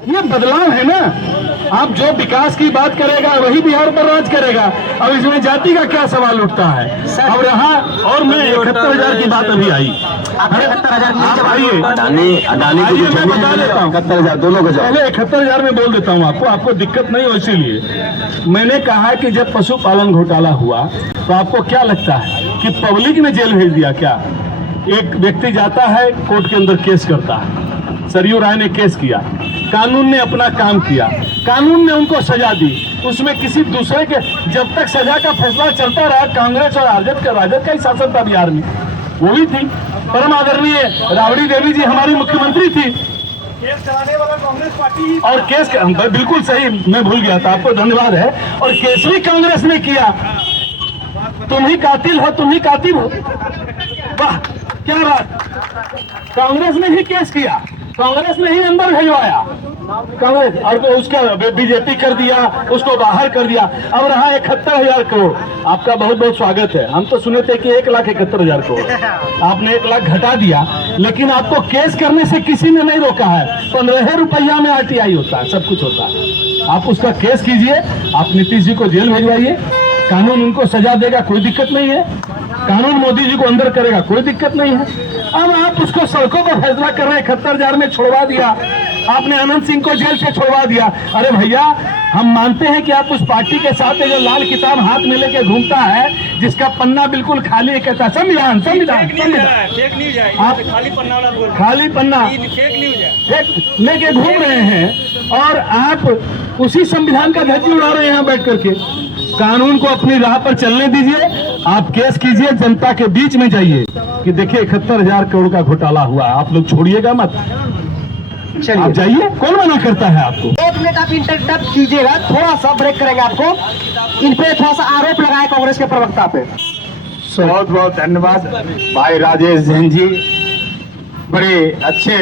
ये बदलाव है ना। आप जो विकास की बात करेगा वही बिहार पर राज करेगा। अब इसमें जाति का क्या सवाल उठता है? अब रहा और मैं 71,000 की बात अभी आई। 71,000 आइए अडानी आइए मैं बता देता हूँ। 71,000 दोनों को पहले 71,000 में बोल देता हूँ आपको दिक्कत नहीं हो। इसीलिए मैंने कहा कि जब पशुपालन घोटाला हुआ तो आपको क्या लगता है कि पब्लिक ने जेल भेज दिया क्या? एक व्यक्ति जाता है कोर्ट के अंदर केस करता है, सरयू राय ने केस किया, कानून ने अपना काम किया, कानून ने उनको सजा दी। उसमें किसी दूसरे के जब तक सजा का फैसला चलता रहा, कांग्रेस और राजद का ही शासन था बिहार में, वो भी थी। परम आदरणीय राबड़ी देवी जी हमारी मुख्यमंत्री थी। केस कराने वाला कांग्रेस पार्टी और केस बिल्कुल सही, मैं भूल गया था, आपको धन्यवाद है। और केस भी कांग्रेस ने किया। तुम ही कातिल हो, तुम ही कातिल हो। वाह क्या बात, कांग्रेस ने ही केस किया, कांग्रेस ने ही अंदर भेजवाया, कांग्रेस और उसका बीजेपी कर दिया, उसको बाहर कर दिया। अब रहा 71,000 करोड़। आपका बहुत बहुत स्वागत है। हम तो सुने थे कि 1,71,000 करोड़, आपने 1 लाख घटा दिया, लेकिन आपको केस करने से किसी ने नहीं रोका है। 15 रुपया में RTI होता है, सब कुछ होता है। आप उसका केस कीजिए, आप नीतीश जी को जेल भेजवाइए, कानून उनको सजा देगा, कोई दिक्कत नहीं है। कानून मोदी जी को अंदर करेगा, कोई दिक्कत नहीं है। अब आप उसको सड़कों पर फैसला कर रहे हैं। 71,000 में छोड़वा दिया आपने, आनंद सिंह को जेल से छोड़वा दिया। अरे भैया, हम मानते हैं कि आप उस पार्टी के साथ जो लाल किताब हाथ में लेके घूमता है, जिसका पन्ना बिल्कुल खाली है, कहता संविधान संविधान संविधान, आप खाली पन्ना लेके घूम रहे हैं और आप उसी संविधान का धज्जी उड़ा रहे हैं यहाँ बैठ करके। कानून को अपनी राह पर चलने दीजिए, आप केस कीजिए, जनता के बीच में जाइए कि देखिए 71,000 करोड़ का घोटाला हुआ। आप लोग छोड़िएगा मत, आप जाइए, कौन मना करता है आपको? 1 मिनट आप इंटरप्ट कीजिएगा, थोड़ा सा ब्रेक करेंगे आपको। इन पे थोड़ा सा आरोप लगाए कांग्रेस के प्रवक्ता पे। बहुत बहुत धन्यवाद भाई राजेश जैन जी। बड़े अच्छे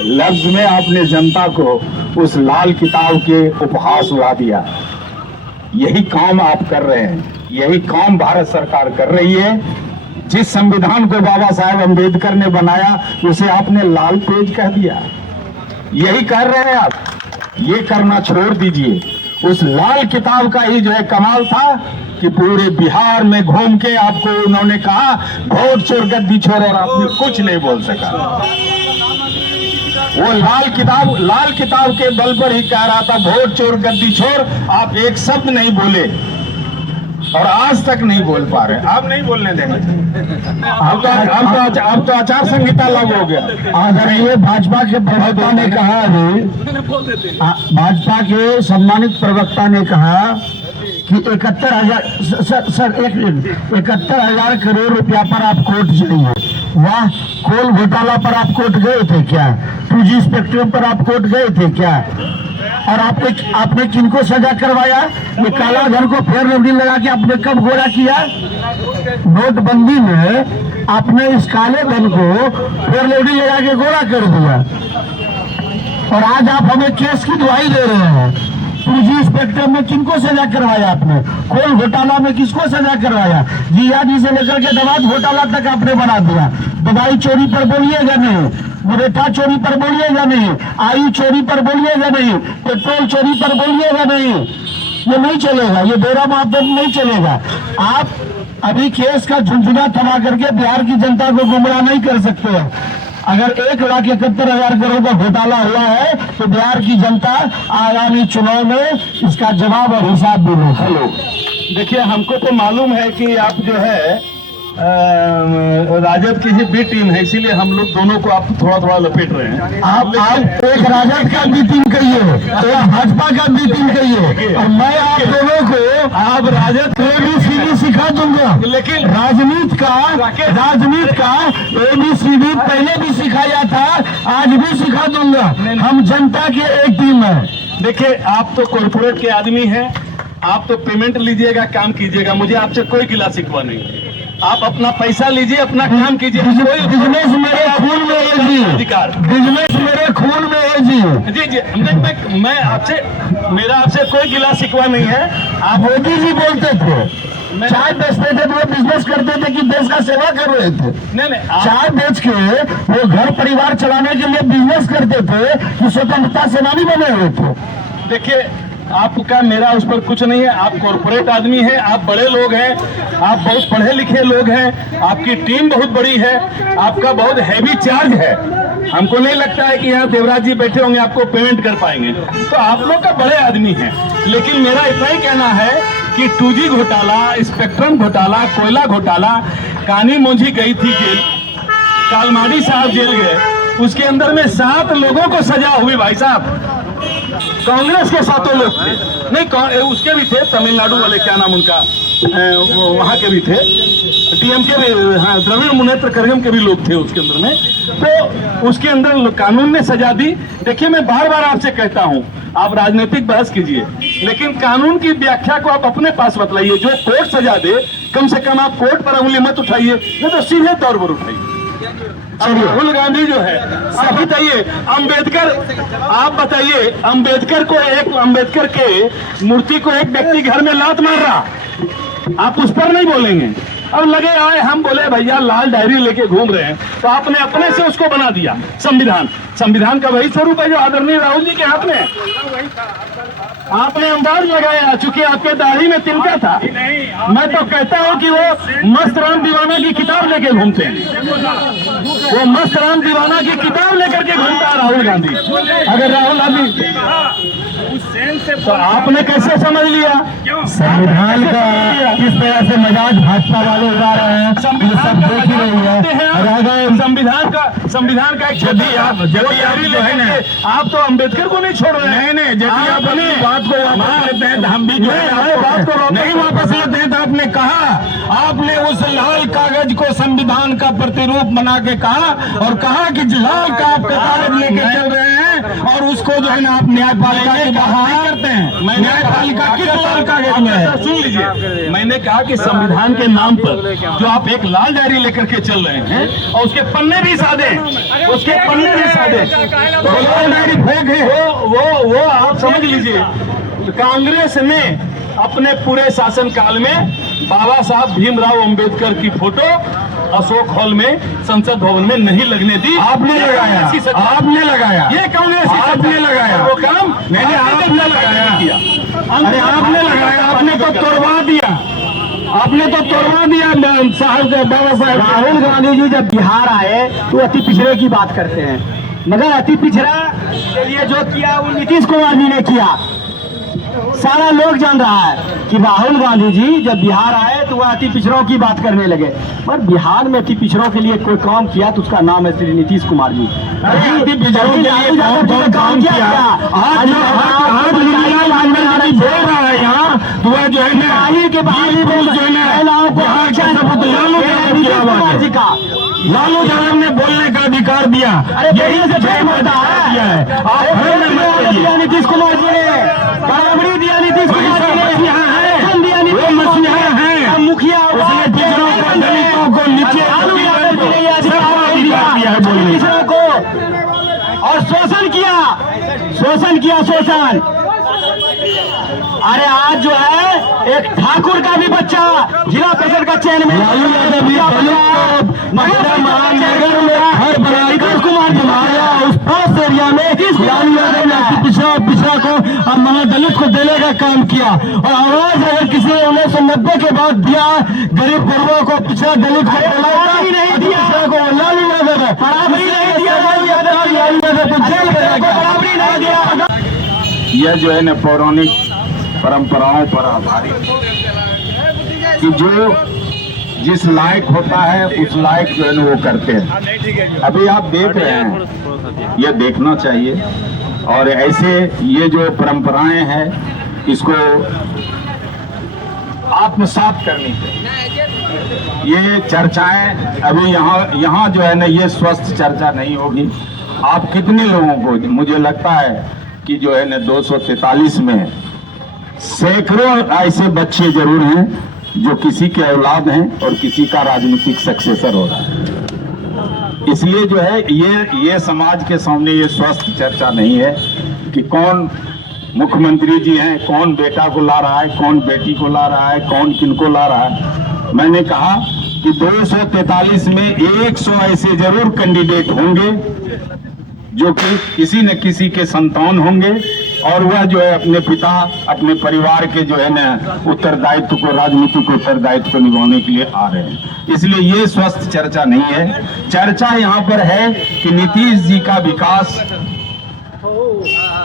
लफ्ज में आपने जनता को उस लाल किताब के उपहास उड़ा दिया। यही काम आप कर रहे हैं, यही काम भारत सरकार कर रही है। जिस संविधान को बाबा साहेब अम्बेडकर ने बनाया उसे आपने लाल पेज कह दिया। यही कर रहे हैं आप, ये करना छोड़ दीजिए। उस लाल किताब का ही जो है कमाल था कि पूरे बिहार में घूम के आपको उन्होंने कहा वोट चोर गद्दी छोर, और आपने कुछ नहीं बोल सका। वो लाल किताब के बल पर ही कह रहा था वोट चोर गद्दी छोर, आप एक शब्द नहीं बोले और आज तक नहीं बोल पा रहे। आप नहीं बोलने देंगे, अब तो आचार संहिता लागू हो गया। आदरणीय भाजपा के प्रवक्ता ने कहा, भाजपा के सम्मानित प्रवक्ता ने कहा कि 71,000 सर 71,000 करोड़ रुपया पर आप कोर्ट जाइए। वाह, कोल घोटाला पर आप कोर्ट गए थे क्या? 2G स्पेक्ट्रम पर आप कोर्ट गए थे क्या? और आपने किनको सजा करवाया? ये काला धन को फेर लवली लगा के आपने कब गोरा किया? नोटबंदी में आपने इस काले धन को फेर लवली लगा के गोरा कर दिया, और आज आप हमें केस की दुहाई दे रहे हैं। 2G स्पेक्ट्रम में किनको सजा करवाया आपने? कोल घोटाला में किसको सजा करवाया? जीआरडी से लेकर के दवा घोटाला तक आपने बना दिया। दवाई चोरी पर बोलिएगा नहीं, मुरेठा चोरी पर बोलिएगा नहीं, आयु चोरी पर बोलिएगा नहीं, पेट्रोल चोरी पर बोलिएगा नहीं। ये नहीं चलेगा, ये डेरा मापदंड नहीं चलेगा। आप अभी केस का झुंझुना थमा करके बिहार की जनता को गुमराह नहीं कर सकते हैं। अगर 1,71,000 करोड़ का घोटाला हुआ है तो बिहार की जनता आगामी चुनाव में इसका जवाब और हिसाब भी नहीं। हेलो, देखिए, हमको तो मालूम है कि आप जो है राजद की ही बी टीम है, इसीलिए हम लोग दोनों को आप थोड़ा थोड़ा लपेट रहे हैं। आप एक राजद का बी टीम कहिए, एक भाजपा का बी टीम कहिए, और मैं आप दोनों को आप राजद ABCD सिखा दूंगा। लेकिन राजनीति का ABCD पहले भी सिखाया था, आज भी सिखा दूंगा। हम जनता की एक टीम है। देखिए, आप तो कॉर्पोरेट के आदमी हैं, आप तो पेमेंट लीजिएगा, काम कीजिएगा, मुझे आपसे कोई गिला शिकवा नहीं। आप अपना पैसा लीजिए, अपना काम कीजिए। बिजनेस मेरे खून में है जी, अधिकार बिजनेस मेरे खून में है जी। जी मैं आपसे, मेरा आपसे कोई गिला शिकवा नहीं है। आप मोदी जी बोलते थे, चाय बेचते थे तो वो बिजनेस करते थे कि देश का सेवा कर रहे थे? नहीं चाय बेच के वो घर परिवार चलाने के लिए बिजनेस करते थे कि स्वतंत्रता सेनानी बने हुए थे? देखिए, आपका मेरा उस पर कुछ नहीं है। आप कॉर्पोरेट आदमी हैं, आप बड़े लोग हैं, आप बहुत पढ़े लिखे लोग हैं, आपकी टीम बहुत बड़ी है, आपका बहुत हैवी चार्ज है। हमको नहीं लगता है कि यहाँ देवराज जी बैठे होंगे आपको पेमेंट कर पाएंगे, तो आप लोग का बड़े आदमी हैं। लेकिन मेरा इतना ही कहना है कि 2G घोटाला, स्पेक्ट्रम घोटाला, कोयला घोटाला, कानी मोंझी गई थी जेल, कालमाड़ी साहब जेल गए, उसके अंदर में 7 लोगों को सजा हुई भाई साहब। कांग्रेस के 7 लोग थे, नहीं उसके भी थे, तमिलनाडु वाले, क्या नाम उनका, वहाँ के भी थे, DMK भी, हाँ, द्रविड़ मुनेत्र कड़गम के भी लोग थे उसके अंदर में। तो उसके अंदर कानून ने सजा दी। देखिए, मैं बार बार आपसे कहता हूँ, आप राजनीतिक बहस कीजिए, लेकिन कानून की व्याख्या को आप अपने पास बतलाइए। जो कोर्ट सजा दे, कम से कम आप कोर्ट पर उंगली मत उठाइए, नहीं तो सीधे तौर पर उठाइए। राहुल गांधी जो है, आप बताइए, अंबेडकर, आप बताइए, अंबेडकर के मूर्ति को एक व्यक्ति घर में लात मार रहा, आप उस पर नहीं बोलेंगे। अब लगे आए हम बोले भैया लाल डायरी लेके घूम रहे हैं, तो आपने अपने से उसको बना दिया संविधान। संविधान का वही स्वरूप है जो आदरणीय राहुल जी के हाथ में है। आपने अंदाज लगाया, चूंकि आपके दाढ़ी में तिनका था। मैं तो कहता हूं कि वो मस्त राम दीवाना की किताब लेके घूमते हैं, वो मस्त राम दीवाना की किताब लेकर के घूमता है राहुल गांधी। अगर राहुल गांधी, तो आपने कैसे समझ लिया संविधान का किस तरह से मजाक भाजपा वाले उड़ा रहे हैं, ये सब देख ही रही है। संविधान का एक जब आप जो है ना, आप तो अंबेडकर को नहीं छोड़ रहे हैं। नहीं, जब आप अपनी बात को वापस लेते हैं, हम भी जो है बात को नहीं वापस लेते हैं। तो आपने कहा, आपने उस लाल कागज को संविधान का प्रतिरूप बना के कहा, और कहा कि लाल का आप कागज लेके चल रहे हैं, और उसको जो है ना आप न्यायपालिका के बाहर करते हैं। न्यायपालिका किस लाल कागज में है? सुन लीजिए, मैंने कहा कि संविधान के नाम पर जो आप एक लाल डायरी लेकर के चल रहे हैं, और उसके पन्ने भी सादे, उसके पन्ने भी सादे, तो लाल डायरी फेंक है। वो आप समझ लीजिए, कांग्रेस ने अपने पूरे शासनकाल में बाबा साहब भीमराव अंबेडकर की फोटो अशोक हॉल में, संसद भवन में नहीं लगने दी। आपने लगाया, आपने लगाया, ये कांग्रेस आपने लगाया वो काम। नहीं, आपने लगाया, अरे आपने लगाया, आपने तो तोड़वा दिया, आपने तो तोड़वा दिया साहब, बाबा साहब। राहुल गांधी जी जब बिहार आए तो अति पिछड़े की बात करते हैं, मगर अति पिछड़ा के लिए जो किया वो नीतीश कुमार जी ने किया। सारा लोग जान रहा है कि राहुल गांधी जी जब बिहार आए तो वह अति पिछड़ों की बात करने लगे, पर बिहार में अति पिछड़ों के लिए कोई काम किया तो उसका नाम है श्री नीतीश कुमार जी। अति पिछड़ों के लिए काम किया। आज बोल रहा है यहाँ, तो वह जो है ना के लालू यादव ने बोलने का अधिकार दिया। यही से दिया है नीतीश कुमार जी ने, बराबरी दिया नीतीश कुमार जी ने, मसीहा है, मुखिया पिछड़ों को, दलितों को नीचे पिछड़ों को, और शोषण किया शोषण। अरे आज जो है एक ठाकुर का भी बच्चा जिला परिषद का चेयरमैन महानगर में हर नीतीश कुमार जी उस पोस्ट एरिया में लालू यादव ने पिछड़ा को और महादलित को देने का काम किया। और आवाज अगर किसी ने 1990 के बाद दिया गरीब गरीबों को, पिछड़ा दलित को नहीं दिया, लालू यादव बराबरी नहीं दिया, लालू यादव को जेल में बराबरी नहीं दिया। यह जो है न पौराणिक परंपराओं पर आधारित, कि जो जिस लायक होता है उस लायक जो है न वो करते हैं। अभी आप देख रहे हैं, यह देखना चाहिए। और ऐसे ये जो परंपराएं हैं इसको आत्मसात करनी चाहिए। ये चर्चाएं अभी यहाँ जो है ना, ये स्वस्थ चर्चा नहीं होगी। आप कितने लोगों को, मुझे लगता है कि जो है ना 243 में सैकड़ों ऐसे बच्चे जरूर हैं जो किसी के औलाद हैं और किसी का राजनीतिक सक्सेसर हो रहा है। इसलिए जो है ये समाज के सामने ये स्वस्थ चर्चा नहीं है कि कौन मुख्यमंत्री जी हैं, कौन बेटा को ला रहा है, कौन बेटी को ला रहा है, कौन किनको ला रहा है। मैंने कहा कि 243 में 100 ऐसे जरूर कैंडिडेट होंगे जो कि किसी न किसी के संतान होंगे और वह जो है अपने पिता, अपने परिवार के जो है ना उत्तरदायित्व को, राजनीतिक उत्तरदायित्व को निभाने के लिए आ रहे हैं। इसलिए ये स्वस्थ चर्चा नहीं है। चर्चा यहाँ पर है कि नीतीश जी का विकास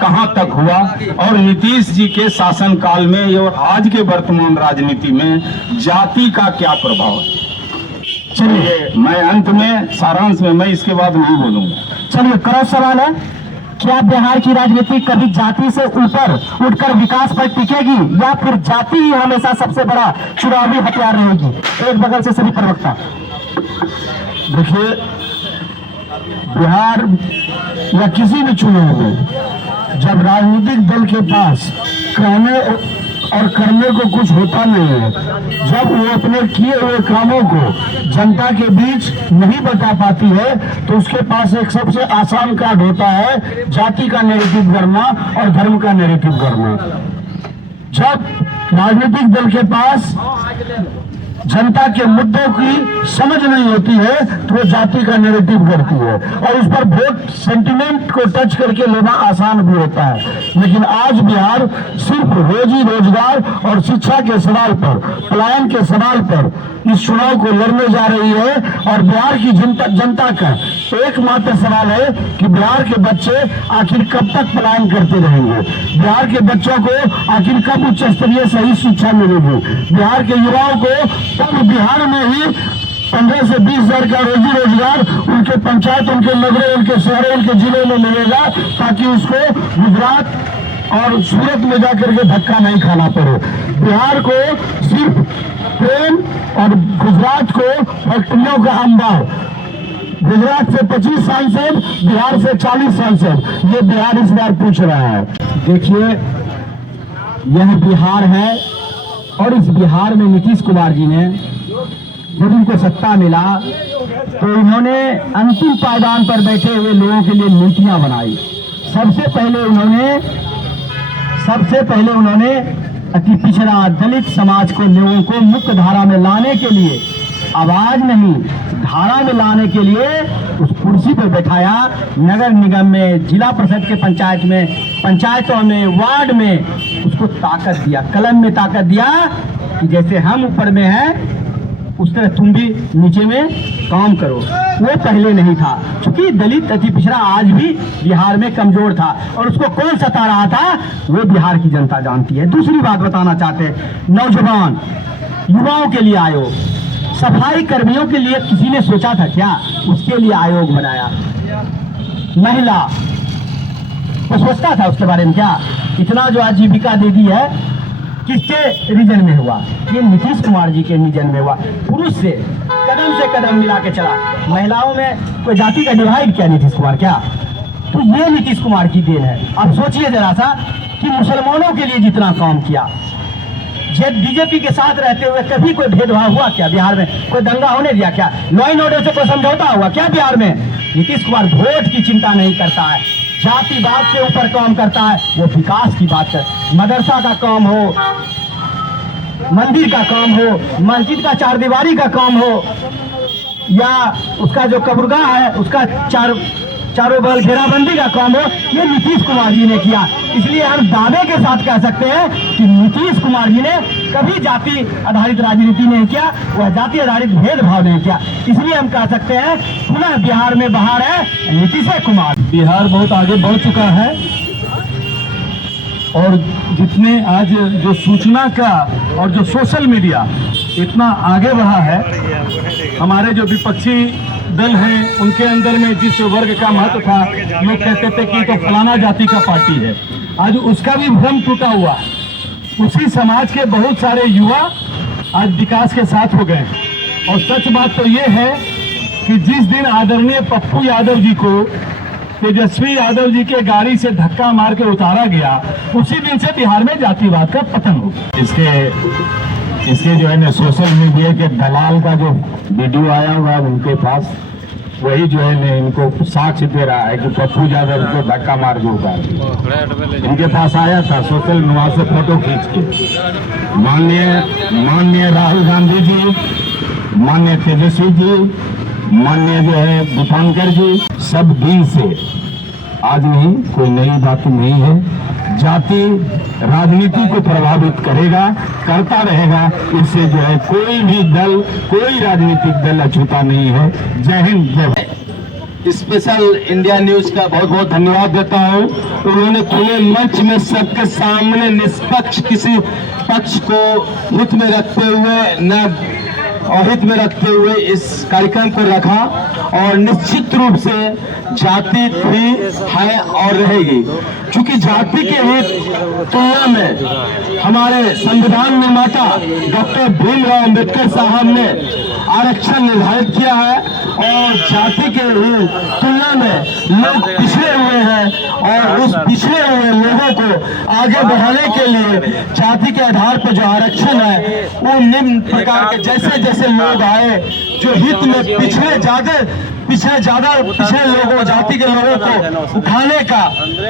कहां तक हुआ और नीतीश जी के शासनकाल में और आज के वर्तमान राजनीति में जाति का क्या प्रभाव है। चलिए मैं अंत में सारांश में मैं इसके बाद नहीं बोलूंगा। चलिए, क्रॉस सवाल है, क्या बिहार की राजनीति कभी जाति से ऊपर उठकर विकास पर टिकेगी या फिर जाति ही हमेशा सबसे बड़ा चुनावी हथियार रहेगी? एक बगल से सभी प्रवक्ता। देखिए, बिहार या किसी भी चुनाव में जब राजनीतिक दल के पास कहने और करने को कुछ होता नहीं है, जब वो अपने किए हुए कामों को जनता के बीच नहीं बता पाती है, तो उसके पास एक सबसे आसान कार्ड होता है जाति का नैरेटिव करना और धर्म का नैरेटिव करना। जब राजनीतिक दल के पास जनता के मुद्दों की समझ नहीं होती है तो वो जाति का नैरेटिव करती है और उस पर वोट सेंटिमेंट को टच करके लेना आसान भी होता है। लेकिन आज बिहार सिर्फ रोजी रोजगार और शिक्षा के सवाल पर, पलायन के सवाल पर इस चुनाव को लड़ने जा रही है और बिहार की जनता का एकमात्र सवाल है कि बिहार के बच्चे आखिर कब तक पलायन करते रहेंगे, बिहार के बच्चों को आखिर कब उच्च स्तरीय सही शिक्षा मिलेगी, बिहार के युवाओं को तब बिहार में ही 15 से 20 हजार का रोजी रोजगार उनके पंचायत, उनके नगरों, उनके शहरों, उनके जिले में मिलेगा ताकि उसको गुजरात और सूरत में जाकर के धक्का नहीं खाना पड़े। बिहार को सिर्फ ट्रेन और गुजरात को फैक्ट्रियों का अंबार, गुजरात से 25 सांसद, बिहार से 40 सांसद, ये बिहार इस बार पूछ रहा है। देखिए, यह बिहार है और इस बिहार में नीतीश कुमार जी ने जब उनको सत्ता मिला तो उन्होंने अंतिम पायदान पर बैठे हुए लोगों के लिए नीतियां बनाई। सबसे पहले उन्होंने अति पिछड़ा दलित समाज को, लोगों को मुख्य धारा में लाने के लिए, आवाज नहीं धारा में लाने के लिए उस कुर्सी पर बैठाया। नगर निगम में, जिला परिषद के पंचायत में, पंचायतों में, वार्ड में उसको ताकत दिया, कलम में ताकत दिया कि जैसे हम ऊपर में हैं उस तरह तुम भी नीचे में काम करो। वो पहले नहीं था, क्योंकि दलित अति पिछड़ा आज भी बिहार में कमजोर था और उसको कौन सता रहा था वो बिहार की जनता जानती है। दूसरी बात बताना चाहते हैं, नौजवान युवाओं के लिए आयोग, सफाई कर्मियों के लिए किसी ने सोचा था क्या? उसके लिए आयोग बनाया। महिला को सोचता था उसके बारे में क्या? इतना जो आजीविका दे दी है किसके रीजन में हुआ? ये नीतीश कुमार जी के रीजन में हुआ। पुरुष से कदम मिला के चला। महिलाओं में कोई जाति का डिवाइड क्या नीतीश कुमार क्या? तो ये नीतीश कुमार की देन है। अब सोचिए जरा सा कि मुसलमानों के लिए जितना काम किया, बीजेपी के साथ रहते हुए कभी कोई भेदभाव हुआ क्या बिहार में? कोई दंगा होने दिया क्या? लॉ एंड ऑर्डर से कोई समझौता हुआ क्या बिहार में? नीतीश कुमार वोट की चिंता नहीं करता है, जातिवाद के ऊपर काम करता है। वो विकास की बात है, मदरसा का काम हो, मंदिर का काम हो, मस्जिद का चारदीवारी का काम हो, या उसका जो कब्रगाह है उसका चारों बगल घेराबंदी का काम हो, ये नीतीश कुमार जी ने किया। इसलिए हम दावे के साथ कह सकते हैं कि नीतीश कुमार जी ने कभी जाति आधारित राजनीति नहीं किया, वह जाति आधारित भेदभाव नहीं किया। इसलिए हम कह सकते हैं पुनः बिहार में बहार है नीतीश कुमार। बिहार बहुत आगे बढ़ चुका है और जितने आज जो सूचना का और जो सोशल मीडिया इतना आगे बढ़ा है, हमारे जो विपक्षी दल हैं उनके अंदर में जिस वर्ग का महत्व था, लोग कहते थे कि तो फलाना जाति का पार्टी है, आज उसका भी भ्रम टूटा हुआ। उसी समाज के बहुत सारे युवा आज विकास के साथ हो गए। और सच बात तो ये है कि जिस दिन आदरणीय पप्पू यादव जी को तेजस्वी यादव जी के गाड़ी से धक्का मार के उतारा गया, उसी दिन से बिहार में जातिवाद का पतन हो गया। इसके जो है ना सोशल मीडिया के दलाल का जो वीडियो आया हुआ उनके पास, वही जो है ने इनको साक्ष्य दे रहा है कि पप्पू यादव को धक्का मार के उतार दिया। इनके पास आया था सोशल मीडिया से फोटो खींच के। माननीय राहुल गांधी जी, माननीय तेजस्वी जी, माननीय जो है दीपांकर जी, सब दिन से आज नहीं, कोई नई बात नहीं है। जाति राजनीति को प्रभावित करेगा, करता रहेगा। इससे जो है कोई भी दल, कोई राजनीतिक दल अछूता नहीं है। जय हिंद, जय भारत। स्पेशल इंडिया न्यूज का बहुत बहुत धन्यवाद देता हूँ। उन्होंने खुले मंच में सबके सामने निष्पक्ष किसी पक्ष को हित में रखते हुए न हित में रखते हुए इस कार्यक्रम को रखा, और निश्चित रूप से जाति थी, है और रहेगी। क्योंकि जाति के हित तुलना में हमारे संविधान निर्माता डॉक्टर भीमराव अंबेडकर साहब ने आरक्षण निर्धारित किया है, और जाति के तुलना में लोग पिछड़े हुए हैं, और उस पिछड़े हुए लोगों को आगे बढ़ाने के लिए जाति के आधार पर जो आरक्षण है वो निम्न प्रकार के जैसे जैसे लोग आए जो हित में पिछड़े लोगों, जाति के लोगों को उठाने का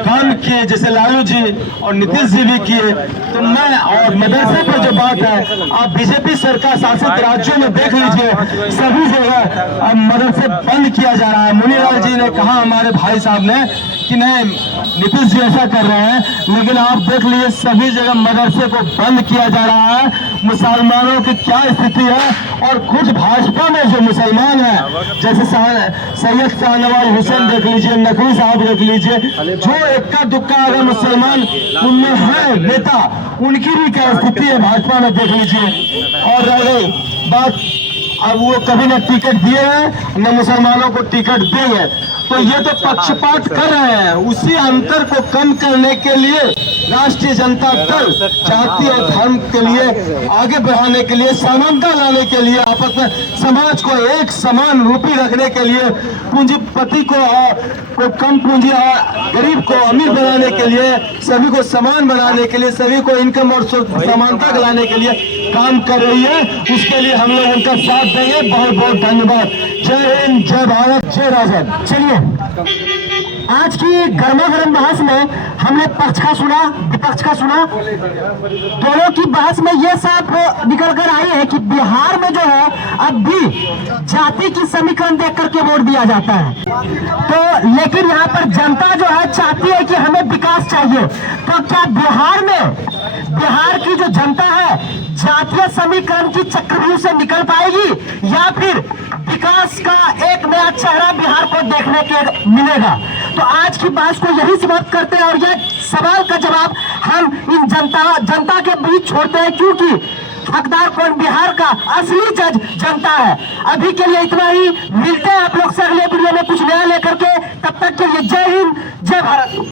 काम किए, जैसे लालू जी और नीतीश जी भी किए। तो मैं, और मदरसे पर जो बात है, आप बीजेपी सरकार शासित राज्यों में देख लीजिए, सभी जगह अब मदरसे बंद किया जा रहा है। मुनीलाल जी ने कहा, हमारे भाई साहब ने, कि नहीं नीतीश जी ऐसा कर रहे हैं, लेकिन आप देख लीजिए सभी जगह मदरसे को बंद किया जा रहा है। मुसलमानों की क्या स्थिति है, और खुद भाजपा में जो मुसलमान है, जैसे सैयद शाहनवाज हुसैन देख लीजिए, नकवी साहब देख लीजिए, जो इक्का दुक्का अगर मुसलमान उनमें है नेता, उनकी भी क्या स्थिति है भाजपा में देख लीजिए। और रह गई बात, अब वो कभी न टिकट दिए हैं न मुसलमानों को टिकट देंगे, तो ये तो पक्षपात कर रहे हैं। उसी अंतर को कम करने के लिए राष्ट्रीय जनता दल जाति और धर्म के लिए आगे बढ़ाने के लिए, समानता लाने के लिए, आपस में समाज को एक समान रूपी रखने के लिए, पूंजीपति को कम पूंजी और गरीब को अमीर बनाने के लिए, सभी को समान बनाने के लिए, सभी को इनकम और समानता लाने के लिए काम कर रही है। उसके लिए हम लोग उनका साथ देंगे। बहुत बहुत धन्यवाद। जय हिंद, जय भारत, जय राजद। चलिए, आज की गर्मा गर्म बहस में हमने पक्ष का सुना, विपक्ष का सुना। दोनों की बहस में ये साफ निकल कर आई है कि बिहार में जो है अब भी जाति की समीकरण देख करके वोट दिया जाता है। तो लेकिन यहाँ पर जनता जो है चाहती है कि हमें विकास चाहिए। तो क्या बिहार की जो जनता है जातीय समीकरण की चक्रव्यूह से निकल पाएगी, या फिर विकास का एक नया चेहरा बिहार को देखने के मिलेगा? तो आज की बात को यही समाप्त करते हैं, और यह सवाल का जवाब हम इन जनता के बीच छोड़ते हैं, क्योंकि हकदार कौन, बिहार का असली जज जनता है। अभी के लिए इतना ही, मिलते हैं आप लोग से अगले वीडियो में कुछ नया लेकर के। तब तक के लिए जय हिंद, जय भारत।